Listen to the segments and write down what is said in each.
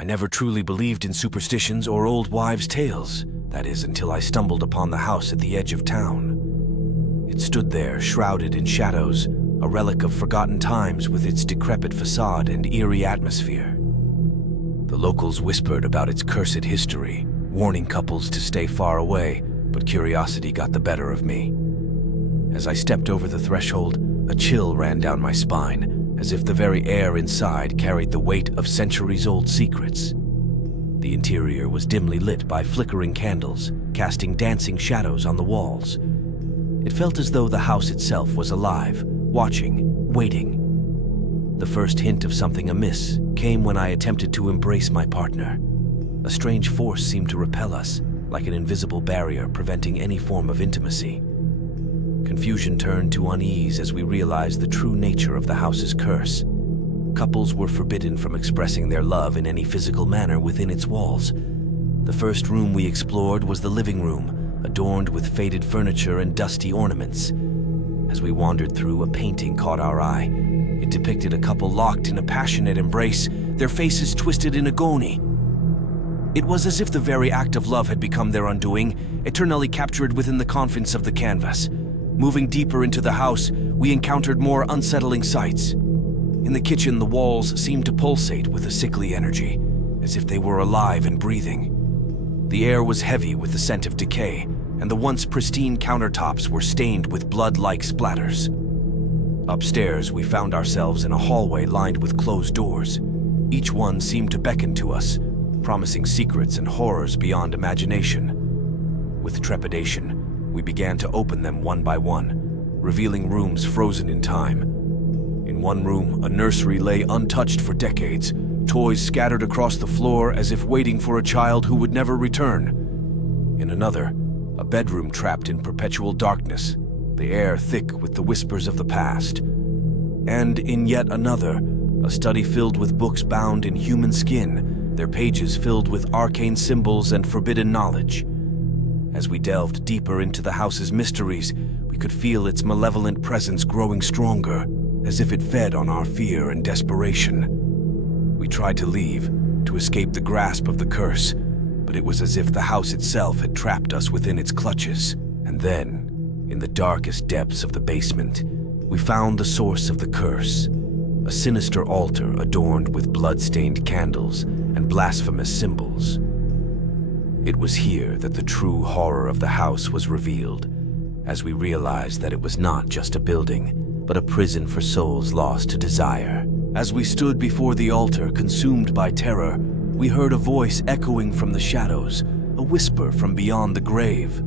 I never truly believed in superstitions or old wives' tales, that is, until I stumbled upon the house at the edge of town. It stood there, shrouded in shadows, a relic of forgotten times with its decrepit facade and eerie atmosphere. The locals whispered about its cursed history, warning couples to stay far away, but curiosity got the better of me. As I stepped over the threshold, a chill ran down my spine, as if the very air inside carried the weight of centuries-old secrets. The interior was dimly lit by flickering candles, casting dancing shadows on the walls. It felt as though the house itself was alive, watching, waiting. The first hint of something amiss came when I attempted to embrace my partner. A strange force seemed to repel us, like an invisible barrier preventing any form of intimacy. Confusion turned to unease as we realized the true nature of the house's curse. Couples were forbidden from expressing their love in any physical manner within its walls. The first room we explored was the living room, adorned with faded furniture and dusty ornaments. As we wandered through, a painting caught our eye. It depicted a couple locked in a passionate embrace, their faces twisted in agony. It was as if the very act of love had become their undoing, eternally captured within the confines of the canvas. Moving deeper into the house, we encountered more unsettling sights. In the kitchen, the walls seemed to pulsate with a sickly energy, as if they were alive and breathing. The air was heavy with the scent of decay, and the once pristine countertops were stained with blood-like splatters. Upstairs, we found ourselves in a hallway lined with closed doors. Each one seemed to beckon to us, promising secrets and horrors beyond imagination. With trepidation, we began to open them one by one, revealing rooms frozen in time. In one room, a nursery lay untouched for decades, toys scattered across the floor as if waiting for a child who would never return. In another, a bedroom trapped in perpetual darkness, the air thick with the whispers of the past. And in yet another, a study filled with books bound in human skin, their pages filled with arcane symbols and forbidden knowledge. As we delved deeper into the house's mysteries, we could feel its malevolent presence growing stronger, as if it fed on our fear and desperation. We tried to leave, to escape the grasp of the curse, but it was as if the house itself had trapped us within its clutches. And then, in the darkest depths of the basement, we found the source of the curse, a sinister altar adorned with blood-stained candles and blasphemous symbols. It was here that the true horror of the house was revealed, as we realized that it was not just a building, but a prison for souls lost to desire. As we stood before the altar, consumed by terror, we heard a voice echoing from the shadows, a whisper from beyond the grave.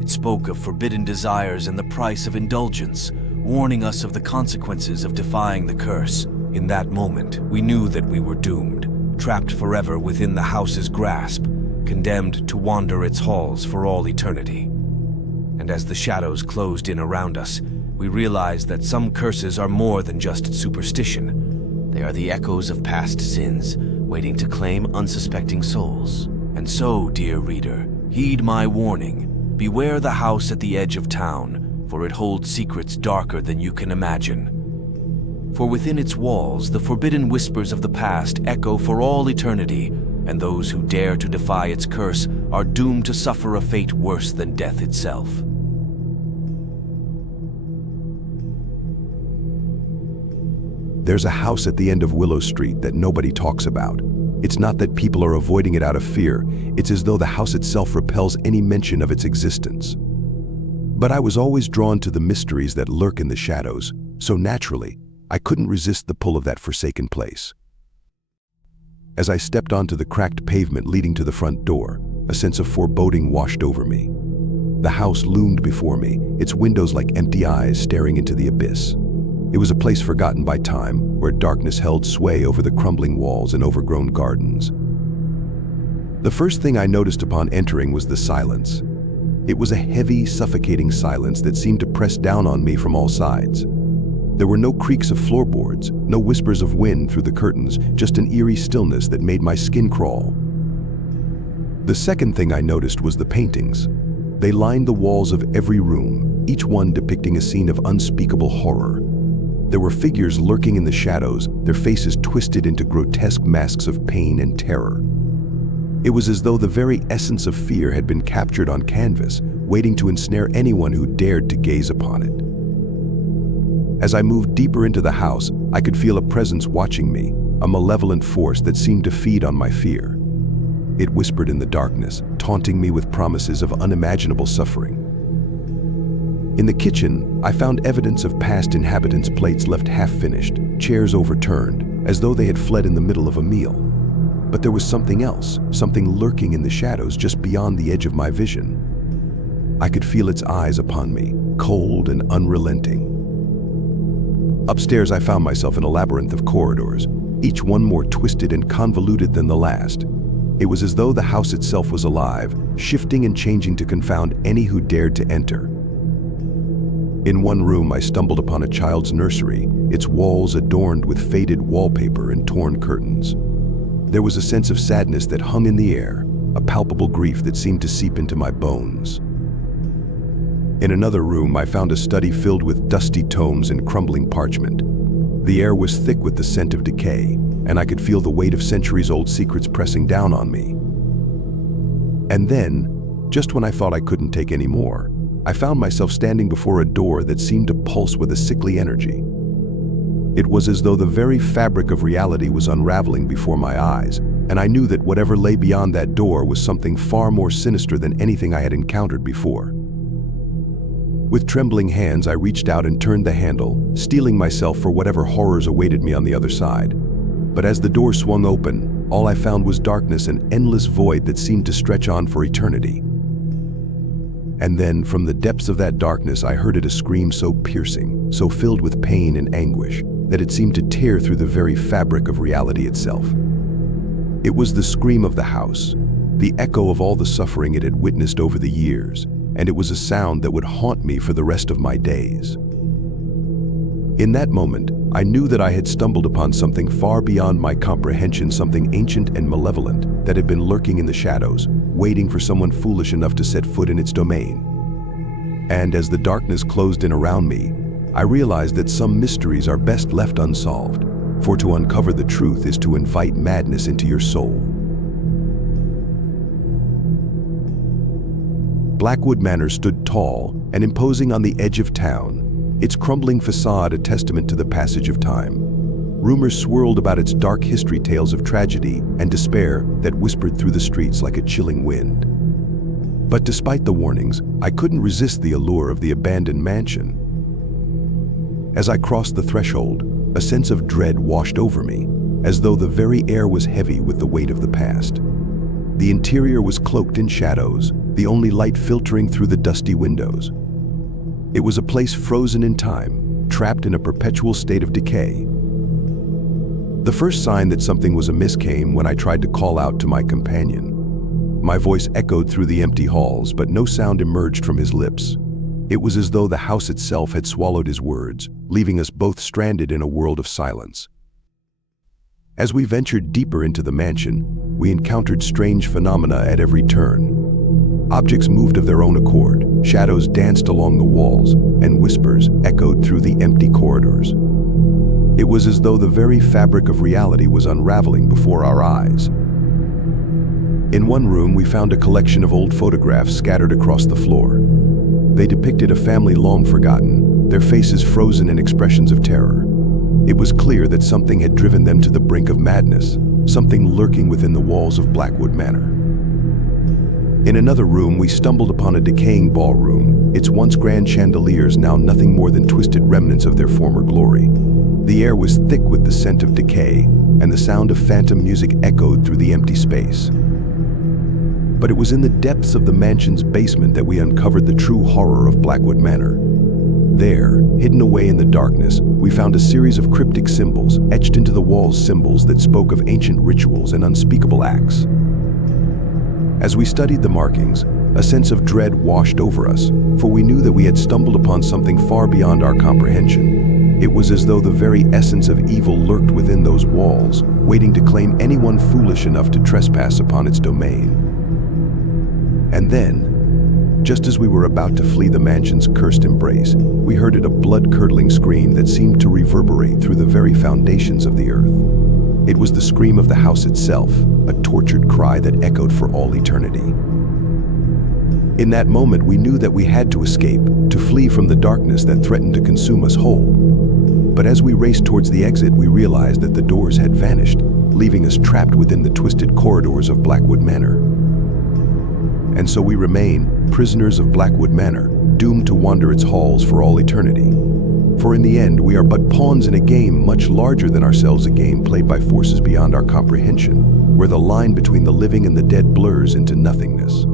It spoke of forbidden desires and the price of indulgence, warning us of the consequences of defying the curse. In that moment, we knew that we were doomed, trapped forever within the house's grasp, condemned to wander its halls for all eternity. And as the shadows closed in around us, we realized that some curses are more than just superstition. They are the echoes of past sins, waiting to claim unsuspecting souls. And so, dear reader, heed my warning. Beware the house at the edge of town, for it holds secrets darker than you can imagine. For within its walls, the forbidden whispers of the past echo for all eternity, and those who dare to defy its curse are doomed to suffer a fate worse than death itself. There's a house at the end of Willow Street that nobody talks about. It's not that people are avoiding it out of fear, it's as though the house itself repels any mention of its existence. But I was always drawn to the mysteries that lurk in the shadows, so naturally, I couldn't resist the pull of that forsaken place. As I stepped onto the cracked pavement leading to the front door, a sense of foreboding washed over me. The house loomed before me, its windows like empty eyes staring into the abyss. It was a place forgotten by time, where darkness held sway over the crumbling walls and overgrown gardens. The first thing I noticed upon entering was the silence. It was a heavy, suffocating silence that seemed to press down on me from all sides. There were no creaks of floorboards, no whispers of wind through the curtains, just an eerie stillness that made my skin crawl. The second thing I noticed was the paintings. They lined the walls of every room, each one depicting a scene of unspeakable horror. There were figures lurking in the shadows, their faces twisted into grotesque masks of pain and terror. It was as though the very essence of fear had been captured on canvas, waiting to ensnare anyone who dared to gaze upon it. As I moved deeper into the house, I could feel a presence watching me, a malevolent force that seemed to feed on my fear. It whispered in the darkness, taunting me with promises of unimaginable suffering. In the kitchen, I found evidence of past inhabitants' plates left half-finished, chairs overturned, as though they had fled in the middle of a meal. But there was something else, something lurking in the shadows just beyond the edge of my vision. I could feel its eyes upon me, cold and unrelenting. Upstairs, I found myself in a labyrinth of corridors, each one more twisted and convoluted than the last. It was as though the house itself was alive, shifting and changing to confound any who dared to enter. In one room, I stumbled upon a child's nursery, its walls adorned with faded wallpaper and torn curtains. There was a sense of sadness that hung in the air, a palpable grief that seemed to seep into my bones. In another room, I found a study filled with dusty tomes and crumbling parchment. The air was thick with the scent of decay, and I could feel the weight of centuries-old secrets pressing down on me. And then, just when I thought I couldn't take any more, I found myself standing before a door that seemed to pulse with a sickly energy. It was as though the very fabric of reality was unraveling before my eyes, and I knew that whatever lay beyond that door was something far more sinister than anything I had encountered before. With trembling hands, I reached out and turned the handle, steeling myself for whatever horrors awaited me on the other side. But as the door swung open, all I found was darkness and endless void that seemed to stretch on for eternity. And then, from the depths of that darkness, I heard a scream so piercing, so filled with pain and anguish, that it seemed to tear through the very fabric of reality itself. It was the scream of the house, the echo of all the suffering it had witnessed over the years, and it was a sound that would haunt me for the rest of my days. In that moment, I knew that I had stumbled upon something far beyond my comprehension, something ancient and malevolent that had been lurking in the shadows, waiting for someone foolish enough to set foot in its domain. And as the darkness closed in around me, I realized that some mysteries are best left unsolved, for to uncover the truth is to invite madness into your soul. Blackwood Manor stood tall and imposing on the edge of town, its crumbling facade a testament to the passage of time. Rumors swirled about its dark history, tales of tragedy and despair that whispered through the streets like a chilling wind. But despite the warnings, I couldn't resist the allure of the abandoned mansion. As I crossed the threshold, a sense of dread washed over me, as though the very air was heavy with the weight of the past. The interior was cloaked in shadows, the only light filtering through the dusty windows. It was a place frozen in time, trapped in a perpetual state of decay. The first sign that something was amiss came when I tried to call out to my companion. My voice echoed through the empty halls, but no sound emerged from his lips. It was as though the house itself had swallowed his words, leaving us both stranded in a world of silence. As we ventured deeper into the mansion, we encountered strange phenomena at every turn. Objects moved of their own accord, shadows danced along the walls, and whispers echoed through the empty corridors. It was as though the very fabric of reality was unraveling before our eyes. In one room, we found a collection of old photographs scattered across the floor. They depicted a family long forgotten, their faces frozen in expressions of terror. It was clear that something had driven them to the brink of madness, something lurking within the walls of Blackwood Manor. In another room, we stumbled upon a decaying ballroom, its once grand chandeliers now nothing more than twisted remnants of their former glory. The air was thick with the scent of decay, and the sound of phantom music echoed through the empty space. But it was in the depths of the mansion's basement that we uncovered the true horror of Blackwood Manor. There, hidden away in the darkness, we found a series of cryptic symbols, etched into the walls, symbols that spoke of ancient rituals and unspeakable acts. As we studied the markings, a sense of dread washed over us, for we knew that we had stumbled upon something far beyond our comprehension. It was as though the very essence of evil lurked within those walls, waiting to claim anyone foolish enough to trespass upon its domain. And then, Just as we were about to flee the mansion's cursed embrace, we heard a blood-curdling scream that seemed to reverberate through the very foundations of the earth. It was the scream of the house itself, a tortured cry that echoed for all eternity. In that moment, we knew that we had to escape, to flee from the darkness that threatened to consume us whole. But as we raced towards the exit, we realized that the doors had vanished, leaving us trapped within the twisted corridors of Blackwood Manor. And so we remain, prisoners of Blackwood Manor, doomed to wander its halls for all eternity. For in the end, we are but pawns in a game much larger than ourselves, a game played by forces beyond our comprehension, where the line between the living and the dead blurs into nothingness.